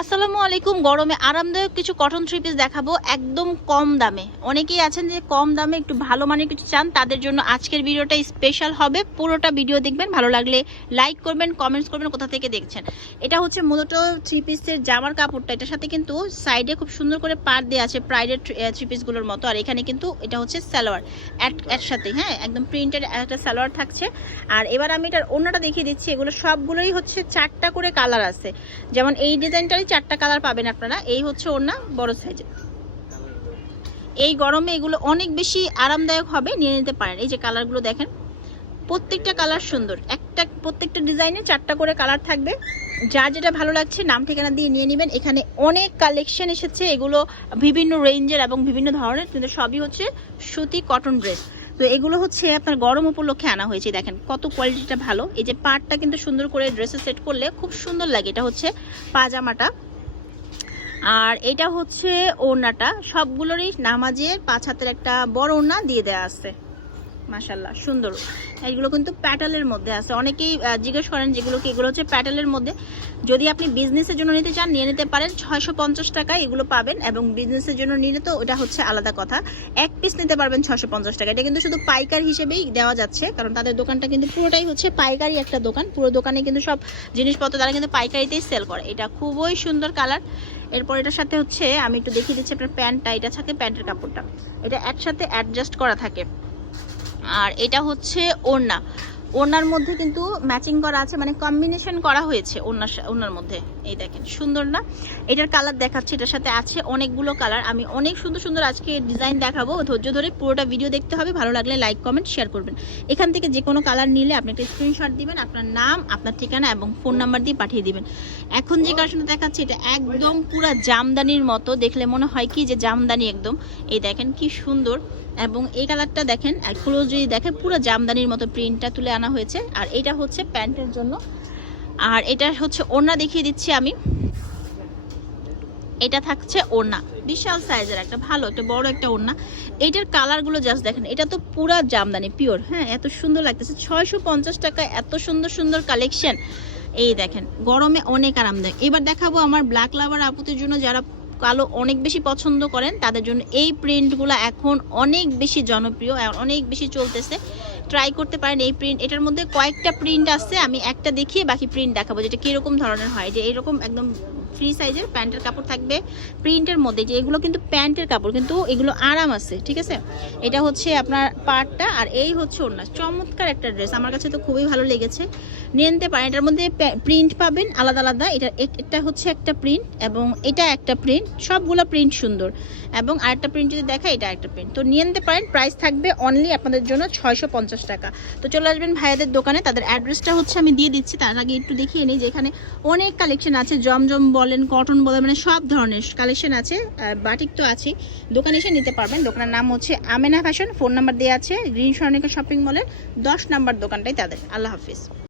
আসসালামু আলাইকুম। গরমে আরামদায়ক কিছু কটন থ্রি পিস দেখাবো একদম কম দামে। অনেকেই আছেন যে কম দামে একটু ভালো মানের কিছু চান, তাদের জন্য আজকের ভিডিওটা স্পেশাল হবে। পুরোটা ভিডিও দেখবেন, ভালো লাগলে লাইক করবেন কমেন্টস করবেন, কোথা থেকে দেখছেন। এটা হচ্ছে মূলত থ্রি পিসের জামার কাপড়টা। এটার সাথে কিন্তু সাইডে খুব সুন্দর করে পার দেওয়া আছে প্রাইডের থ্রি পিসগুলোর মতো। আর এখানে কিন্তু এটা হচ্ছে সালোয়ার এর সাথে হ্যাঁ একদম প্রিন্টেড একটা সালোয়ার থাকছে। আর এবার আমি এটার অন্যটা দেখিয়ে দিচ্ছি। এগুলো সবগুলোই হচ্ছে চারটা করে কালার আছে। যেমন এই ডিজাইনটারই চারটা কালার পাবেন আপনারা। এই হচ্ছে ওড়না, বড় সাইজের এই গরমে এগুলো অনেক বেশি আরামদায়ক হবে, নিয়ে নিতে পারেন। এই যে কালারগুলো দেখেন, প্রত্যেকটা কালার সুন্দর। একটা, প্রত্যেকটা ডিজাইনে চারটা করে কালার থাকবে। যার যেটা ভালো লাগছে, নাম ঠিকানা দিয়ে নিয়ে নেবেন। এখানে অনেক কালেকশন এসেছে। এগুলো বিভিন্ন রেঞ্জের এবং বিভিন্ন ধরনের, কিন্তু সবই হচ্ছে সুতি কটন ড্রেস তো এগুলো হচ্ছে আপনার গরম উপলক্ষে আনা হয়েছে। দেখেন কত কোয়ালিটিটা ভালো। এই যে পাটটা কিন্তু সুন্দর করে ড্রেসে সেট করলে খুব সুন্দর লাগে। এটা হচ্ছে পাজামাটা। আর এটা হচ্ছে ওড়নাটা। সবগুলোরই নামাজের পাঁচ হাতের একটা বড় ওড়না দিয়ে দেওয়া আছে। মাশাল্লাহ সুন্দর। এগুলো কিন্তু প্যাটেলের মধ্যে আছে। অনেকেই জিজ্ঞেস করেন যেগুলো কি, এগুলো হচ্ছে প্যাটেলের মধ্যে। যদি আপনি বিজনেসের জন্য নিতে চান, নিয়ে নিতে পারেন। ছয়শো পঞ্চাশ টাকায় এগুলো পাবেন এবং বিজনেসের জন্য নিলে তো ওটা হচ্ছে আলাদা কথা। এক পিস নিতে পারবেন ছশো পঞ্চাশ টাকা। এটা কিন্তু শুধু পাইকার হিসেবেই দেওয়া যাচ্ছে, কারণ তাদের দোকানটা কিন্তু পুরোটাই হচ্ছে পাইকারি একটা দোকান। পুরো দোকানে কিন্তু সব জিনিসপত্র তারা কিন্তু পাইকারিতেই সেল করে। এটা খুবই সুন্দর কালার এরপর এটার সাথে হচ্ছে, আমি একটু দেখিয়ে দিচ্ছি আপনার প্যান্টটা। এটা থাকে প্যান্টের কাপড়টা। এটা একসাথে অ্যাডজাস্ট করা থাকে। আর এটা হচ্ছে ওড়না। ওড়নার মধ্যে কিন্তু ম্যাচিং করা আছে মানে কম্বিনেশন করা হয়েছে ওনার ওড়নার মধ্যে। এই দেখেন, সুন্দর না? এটার কালার দেখাচ্ছে, এটার সাথে আছে অনেকগুলো কালার আমি অনেক সুন্দর সুন্দর আজকে ডিজাইন দেখাবো। ধৈর্য ধরে পুরোটা ভিডিও দেখতে হবে। ভালো লাগলে লাইক কমেন্ট শেয়ার করবেন। এখান থেকে যে কোনো কালার নিলে আপনি একটা স্ক্রিনশট দিবেন, আপনার নাম, আপনার ঠিকানা এবং ফোন নাম্বার দিয়ে পাঠিয়ে দিবেন। এখন যে কালেকশনটা দেখাচ্ছে, এটা একদম পুরা জামদানির মতো। দেখলে মনে হয় কি যে জামদানি একদম। এই দেখেন কি সুন্দর। এবং এই কালারটা দেখেন ক্লোজ যদি দেখেন, পুরো জামদানির মতো প্রিন্টটা তুলে আনা হয়েছে, আর এটা হচ্ছে প্যান্টের জন্য। আর এটা হচ্ছে ওড়না দেখিয়ে দিচ্ছি আমি। এটা থাকছে ওড়না, বিশাল সাইজের একটা, ভালো, একটা বড় একটা ওড়না। এইটার কালারগুলো জাস্ট দেখেন, এটা তো পুরা জামদানি পিওর হ্যাঁ এত সুন্দর লাগতেছে। ছয়শো পঞ্চাশ টাকায় এত সুন্দর সুন্দর কালেকশন এই দেখেন, গরমে অনেক আরামদায়ক। এবার দেখাবো আমার ব্ল্যাক লাভার আপুদের জন্য, যারা কালো অনেক বেশি পছন্দ করেন, তাদের জন্য এই প্রিন্টগুলো এখন অনেক বেশি জনপ্রিয় অনেক বেশি চলতেছে। ট্রাই করতে পারেন এই প্রিন্ট এটার মধ্যে কয়েকটা প্রিন্ট আছে, আমি একটা দেখিয়ে বাকি প্রিন্ট দেখাবো, যেটা কীরকম ধরনের হয়, যে এরকম একদম ফ্রি সাইজের প্যান্টের কাপড় থাকবে। প্রিন্টের মধ্যে যে এগুলো কিন্তু প্যান্টের কাপড়, কিন্তু এগুলো আরাম আছে, ঠিক আছে? এটা হচ্ছে আপনার পার্টটা আর এই হচ্ছে ওড়না। চমৎকার একটা ড্রেস, আমার কাছে তো খুবই ভালো লেগেছে। নিয়ে নিতে পারেন, এটার মধ্যে প্রিন্ট পাবেন আলাদা আলাদা। এটা এটা হচ্ছে একটা প্রিন্ট এবং এটা একটা প্রিন্ট, সবগুলো প্রিন্ট সুন্দর। এবং আরেকটা প্রিন্ট যদি দেখা এটা একটা প্রিন্ট। তো নিয়ে নিতে পারেন, প্রাইস থাকবে অনলি আপনাদের জন্য ছয়শো পঞ্চাশ টাকা। তো চলে আসবেন ভাইয়াদের দোকানে, তাদের অ্যাড্রেসটা হচ্ছে আমি দিয়ে দিচ্ছি, তার আগে একটু দেখিয়ে নিই যেখানে অনেক কালেকশন আছে, জমজম বলেন কটন বলেন মানে সব ধরনের কালেকশন আছে বাটিক তো আছে দোকানে এসে নিতে পারবেন। দোকানের নাম হচ্ছে আমেনা ফ্যাশন ফোন নাম্বার দেওয়া আছে, গ্রিন স্বর্ণিকা শপিং মলের দশ নাম্বার দোকানটাই তাদের। আল্লাহ হাফিজ।